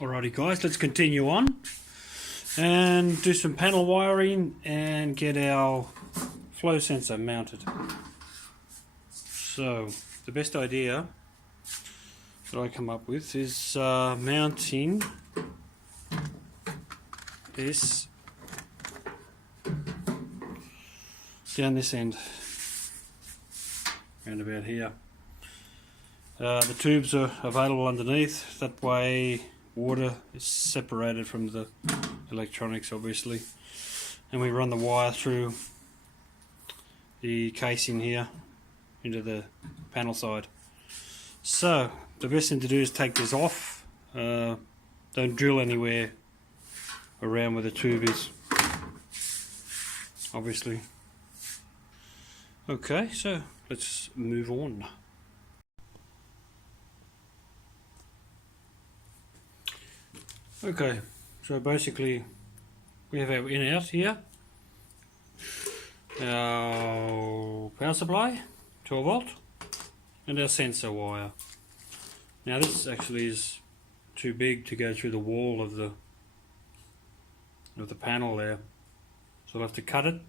Alrighty guys, let's continue on and do some panel wiring and get our flow sensor mounted. So the best idea that I come up with is mounting this down this end, around about here. The tubes are available underneath, that way water is separated from the electronics obviously, and we run the wire through the casing here into the panel side. So the best thing to do is take this off, don't drill anywhere around where the tube is, obviously. Okay, so let's move on. Okay, so basically we have our in out here, our power supply 12 volt, and our sensor wire. Now this actually is too big to go through the wall of the panel there, so I'll have to cut it,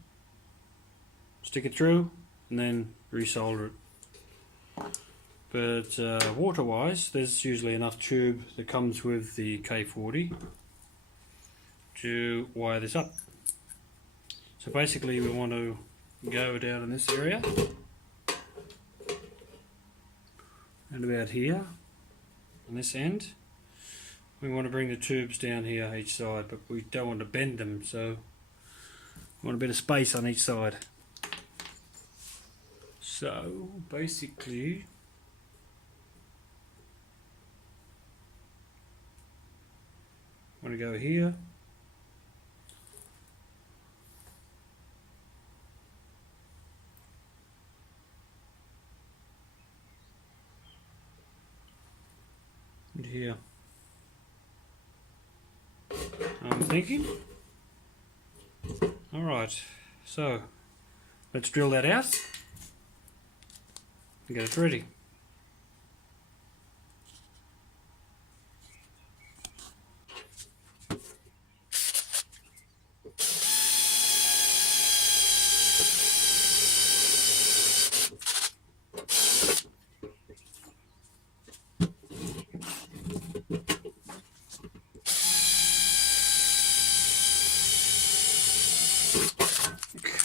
stick it through, and then resolder it. But water wise, there's usually enough tube that comes with the K40 to wire this up. So basically we want to go down in this area and about here on this end. We want to bring the tubes down here each side, but we don't want to bend them, so we want a bit of space on each side. So basically I want to go here, and here. I'm thinking. Alright, so let's drill that out and get it ready.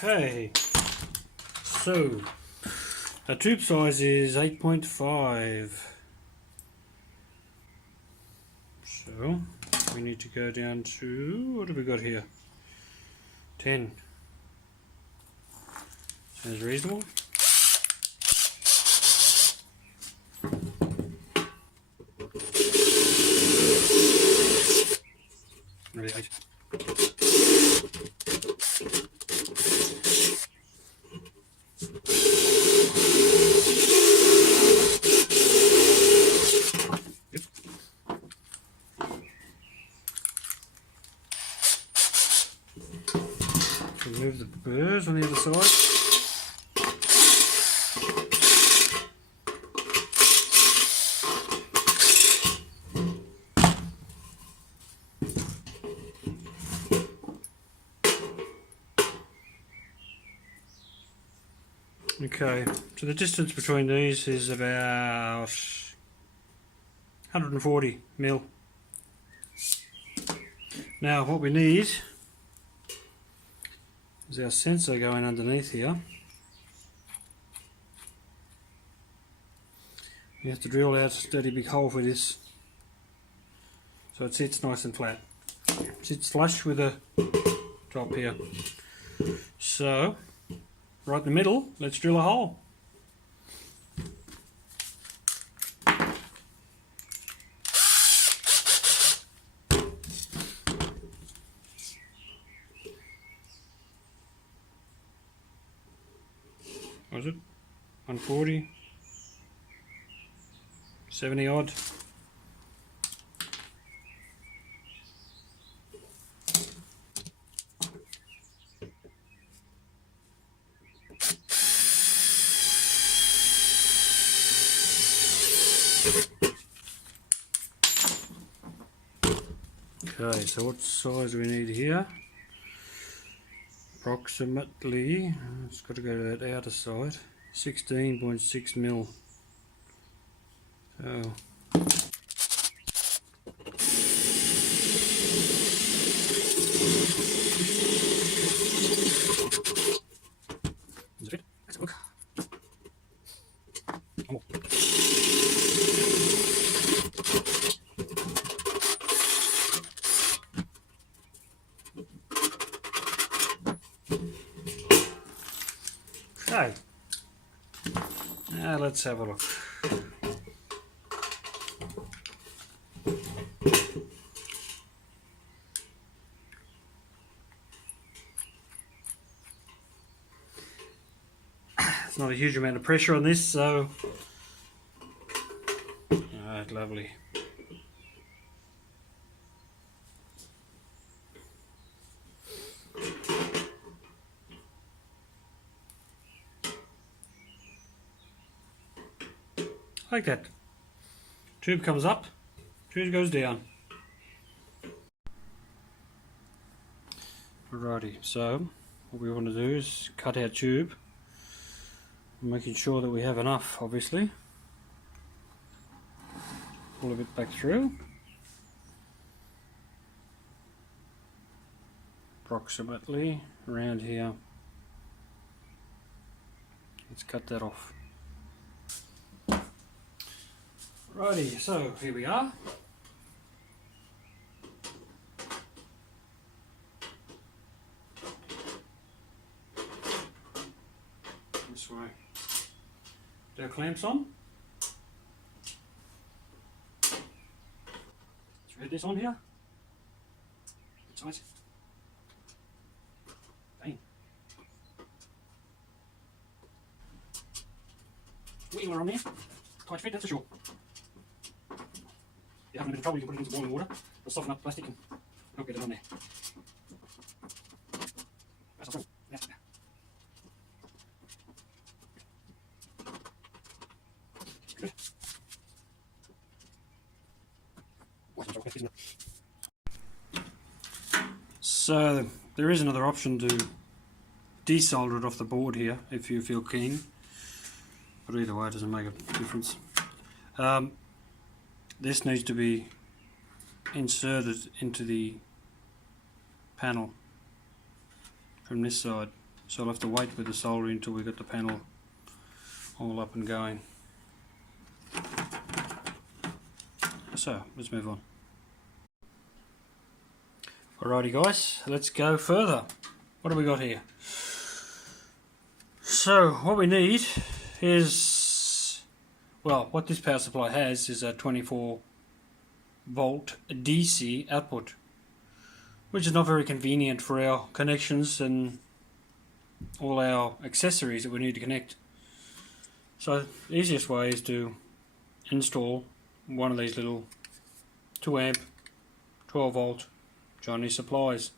Okay, so our tube size is 8.5, so we need to go down to, what have we got here, 10, sounds reasonable. Really 8. Remove the burrs on the other side. Okay, so the distance between these is about 140 mil. Now what we need is our sensor going underneath here. We have to drill out a dirty big hole for this, so it sits nice and flat. It sits flush with the top here. So right in the middle, let's drill a hole. What was it? 140, 70 odd. Okay, so what size do we need here? Approximately, it's got to go to that outer side, 16.6 mil. So is it? Let's look. Oh. Okay, now let's have a look. It's not a huge amount of pressure on this, so alright, lovely. Like that. Tube comes up, tube goes down. Alrighty, so what we want to do is cut our tube, making sure that we have enough, obviously. Pull a bit back through. Approximately around here. Let's cut that off. Righty, so here we are. This way. Put our clamps on. Let's thread this on here. Good size. Bang. Wheeler on there. Tight fit, that's for sure. If you're having a bit of trouble, you can put it into boiling water. It'll soften up the plastic and help get it on there. That's all. That's it. Good. So there is another option to desolder it off the board here if you feel keen, but either way it doesn't make a difference. This needs to be inserted into the panel from this side, so I'll have to wait with the soldering until we get the panel all up and going. So let's move on. Alrighty guys, let's go further. What have we got here? So what we need is, well, what this power supply has is a 24 volt DC output, which is not very convenient for our connections and all our accessories that we need to connect. So the easiest way is to install one of these little 2 amp 12 volt Johnny supplies.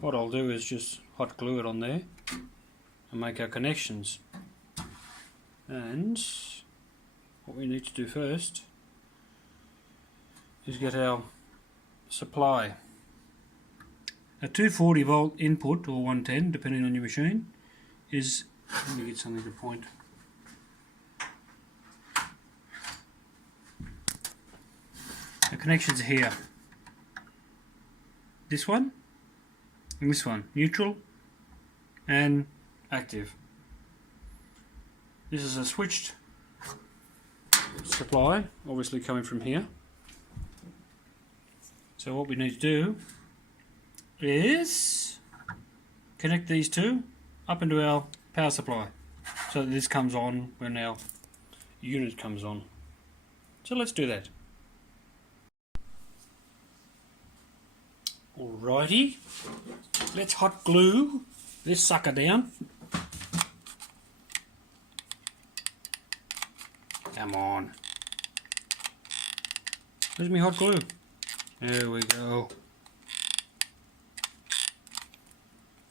What I'll do is just hot glue it on there and make our connections. And what we need to do first is get our supply. A 240 volt input, or 110 depending on your machine, is, let me get something to point. The connections are here. This one and this one, neutral and active. This is a switched supply, obviously coming from here. So what we need to do is connect these two up into our power supply so that this comes on when our unit comes on. So let's do that. Alrighty, let's hot glue this sucker down. Come on. Where's my hot glue? There we go.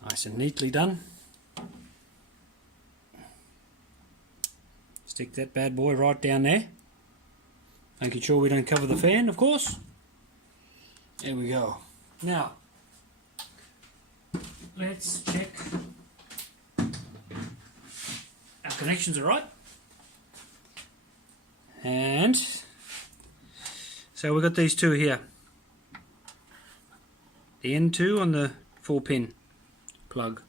Nice and neatly done. Stick that bad boy right down there. Making sure we don't cover the fan, of course. There we go. Now, let's check our connections are right. And so we've got these two here. The N2 on the 4-pin plug.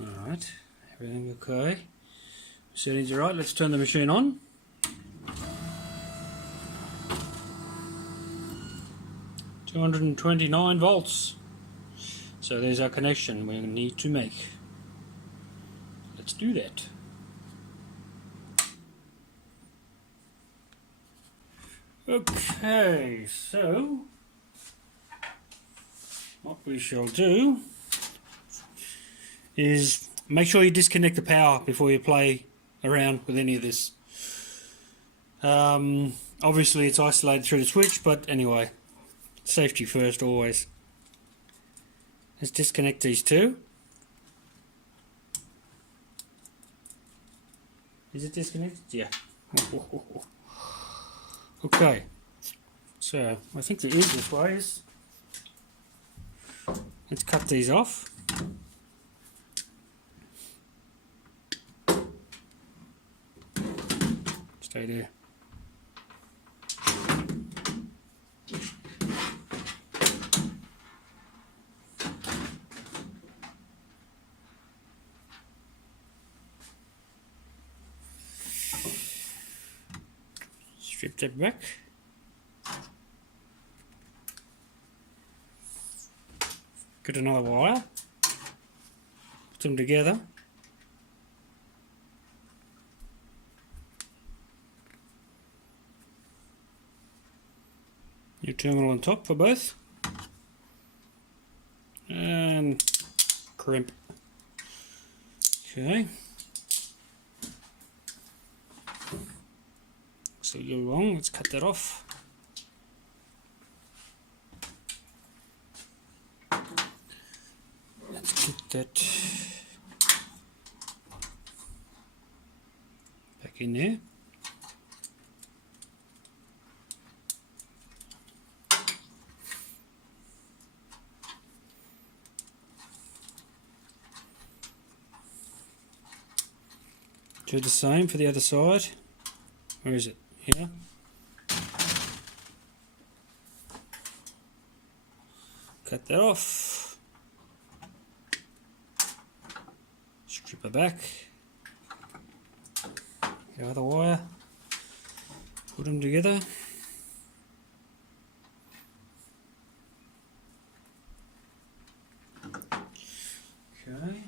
Alright, everything okay. Settings are right, let's turn the machine on. $229 volts. So there's our connection we need to make. Let's do that. Okay, so what we shall do is make sure you disconnect the power before you play around with any of this. Obviously it's isolated through the switch, but anyway, safety first always. Let's disconnect these two. Is it disconnected? Yeah. Okay, so I think the easiest way is, let's cut these off. Stay there. Strip that back. Get another wire. Put them together. New terminal on top for both. And crimp. Okay. So you're wrong, let's cut that off. Let's get that back in there. Do the same for the other side. Where is it? Here. Cut that off. Strip it back. The other wire. Put them together. Okay.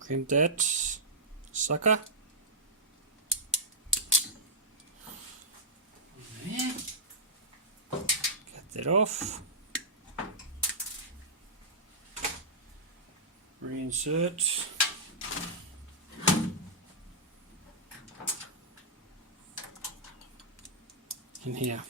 Crimp that sucker. Cut that off. Reinsert. In here.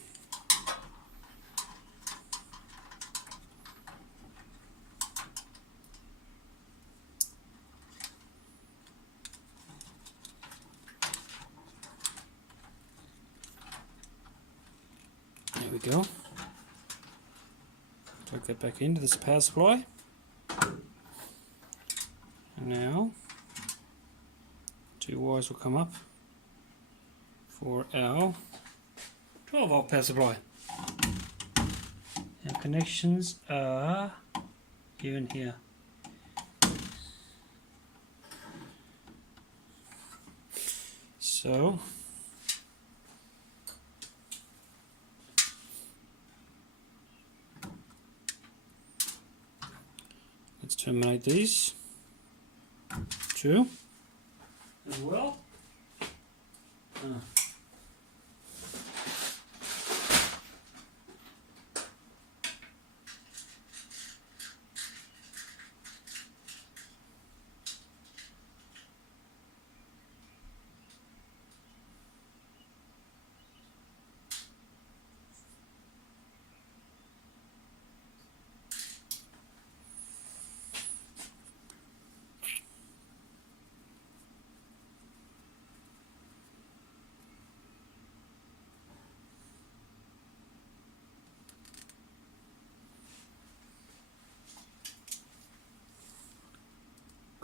There we go. Plug that back into this power supply. And now, two wires will come up for our 12-volt power supply. Our connections are here and here. So, let's terminate these two as well.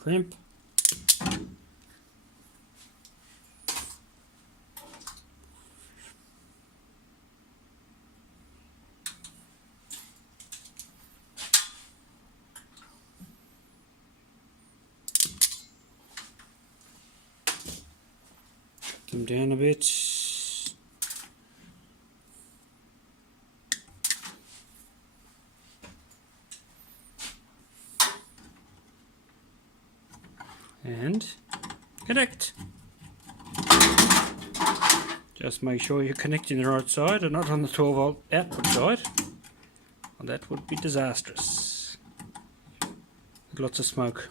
crimp. Them down a bit. And connect. Just make sure you're connecting the right side and not on the 12 volt output side, or that would be disastrous. With lots of smoke.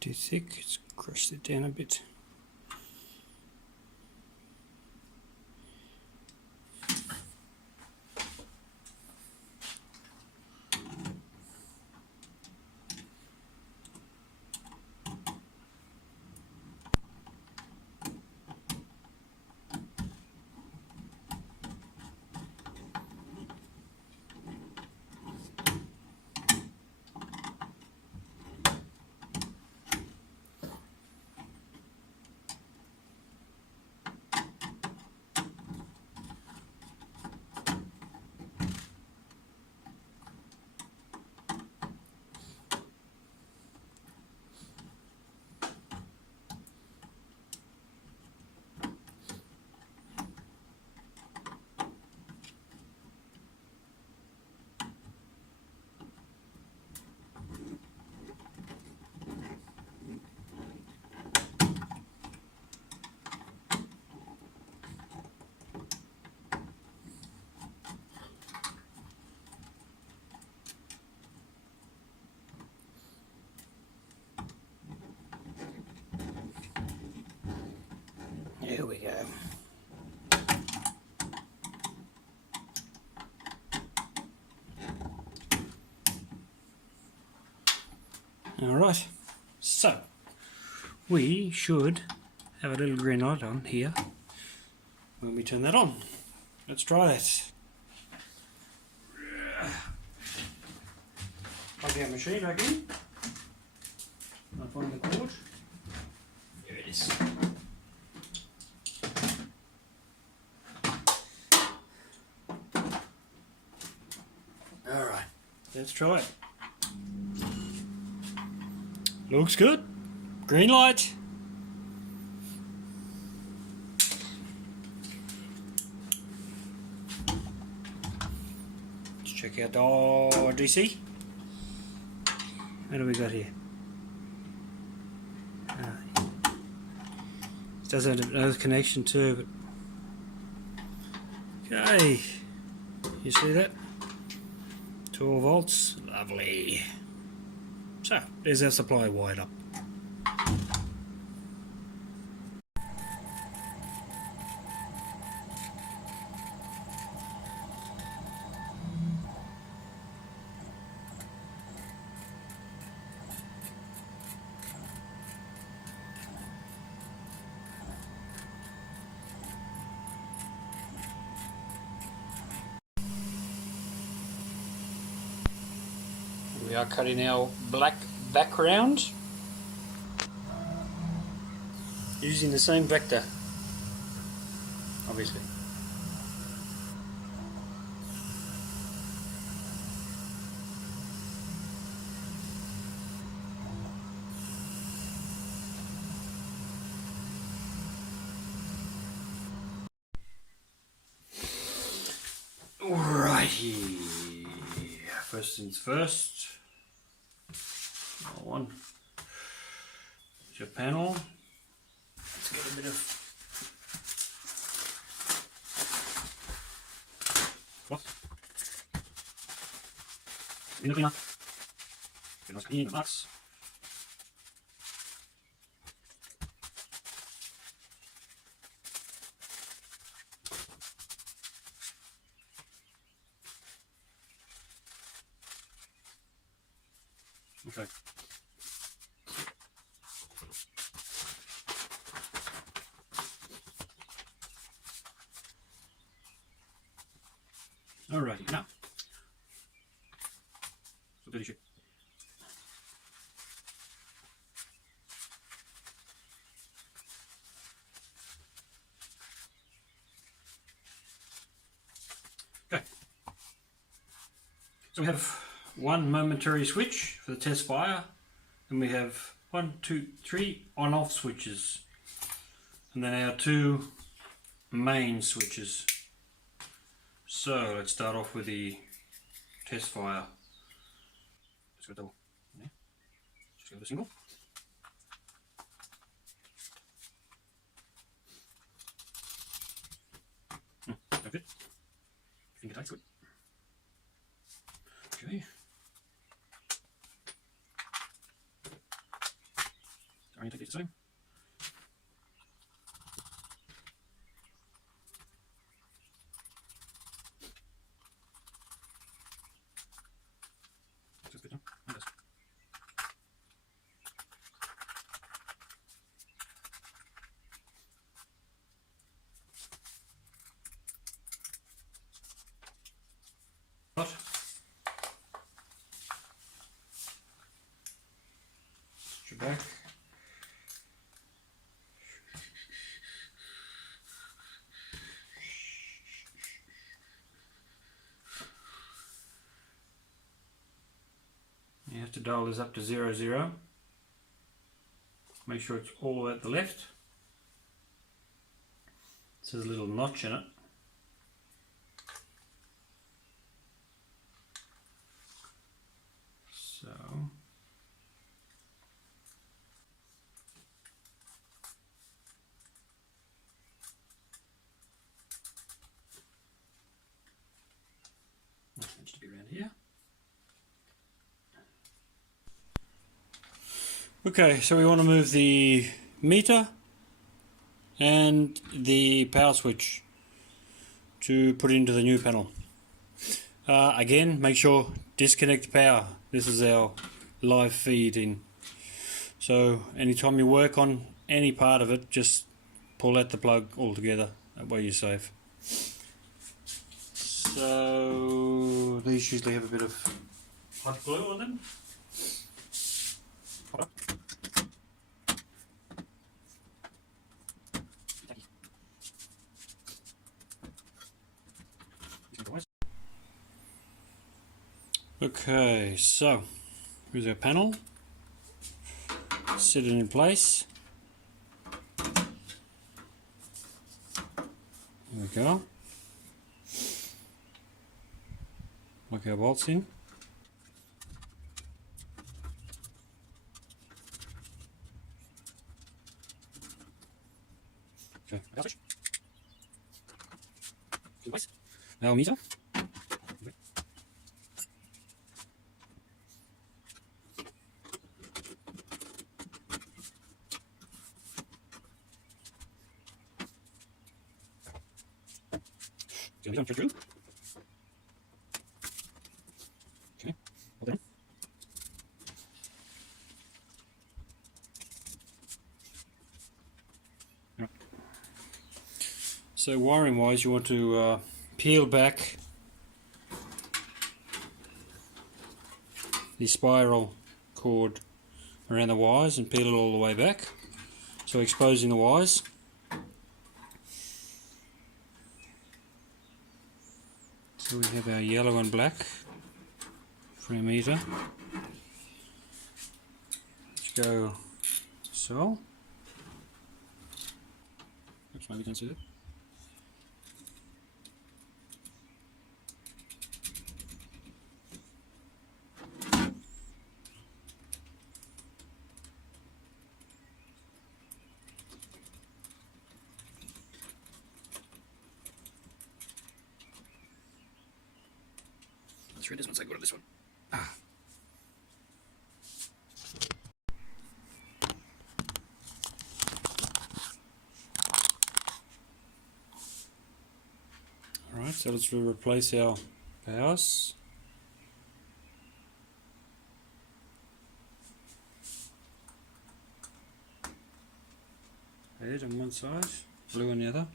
Too thick, let's crush it down a bit. There we go. Alright, so we should have a little green light on here when we turn that on. Let's try it. Plug our machine back in. I'll find the cord. There it is. Alright, let's try it. Looks good. Green light. Let's check out our DC. What do we got here? It does have another connection too, but okay. You see that? 12 volts. Lovely. So, there's our supply wired up. We are cutting our black background using the same vector, obviously. Alrighty, first things first. One, there's your panel. Let's get a bit of spindle cleaner. Get a nice clean of nuts. Okay. Alrighty, now. So dirty shit. Okay. So we have one momentary switch for the test fire, and we have 1, 2, 3 on-off switches, and then our 2 main switches. So let's start off with the test fire. Let's go double. Yeah. Just go with a single. That's it. Finger tight, good. Okay. Orientate it the same. That's good, huh? That does. Hot. Switch it back. You have to dial this up to 0, 0. Make sure it's all at the left. There's a little notch in it. So that needs to be around here. Okay, so we want to move the meter and the power switch to put into the new panel. Again, make sure disconnect the power. This is our live feed in. So anytime you work on any part of it, just pull out the plug altogether. That way you're safe. So these usually have a bit of hot glue on them. Okay, so here's our panel. Set it in place. There we go. Lock our bolts in. Okay, now meter. Okay, hold on. Right. So wiring wise, you want to peel back the spiral cord around the wires and peel it all the way back, so exposing the wires. So we have our yellow and black for our meter. Let's go so. Oops, maybe you can't see that. Let's read this once I go to this one. Right, so let's replace our powers. Red on one side, blue on the other.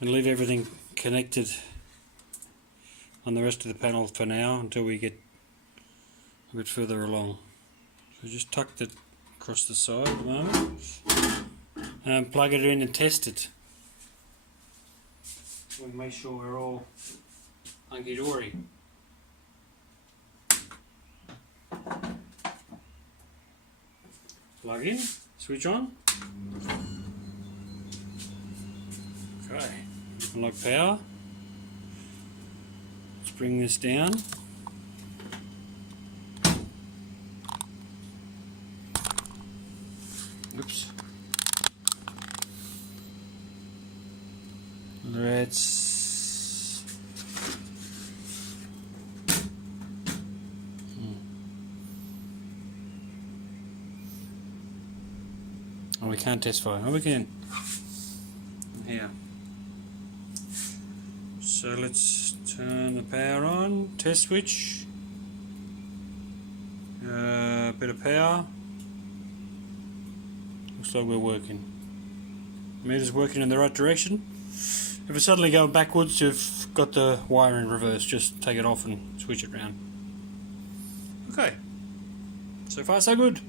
And leave everything connected on the rest of the panel for now until we get a bit further along. So just tuck it across the side at the moment and plug it in and test it. We'll make sure we're all hunky-dory. Plug in, switch on. Okay, unlock power. Let's bring this down. Oops. Let's oh, we can't test fire. Oh, we can. Here. So let's turn the power on. Test switch. Bit of power. Looks like we're working. Meter's working in the right direction. If it's suddenly going backwards, you've got the wire in reverse. Just take it off and switch it round. Okay. So far so good.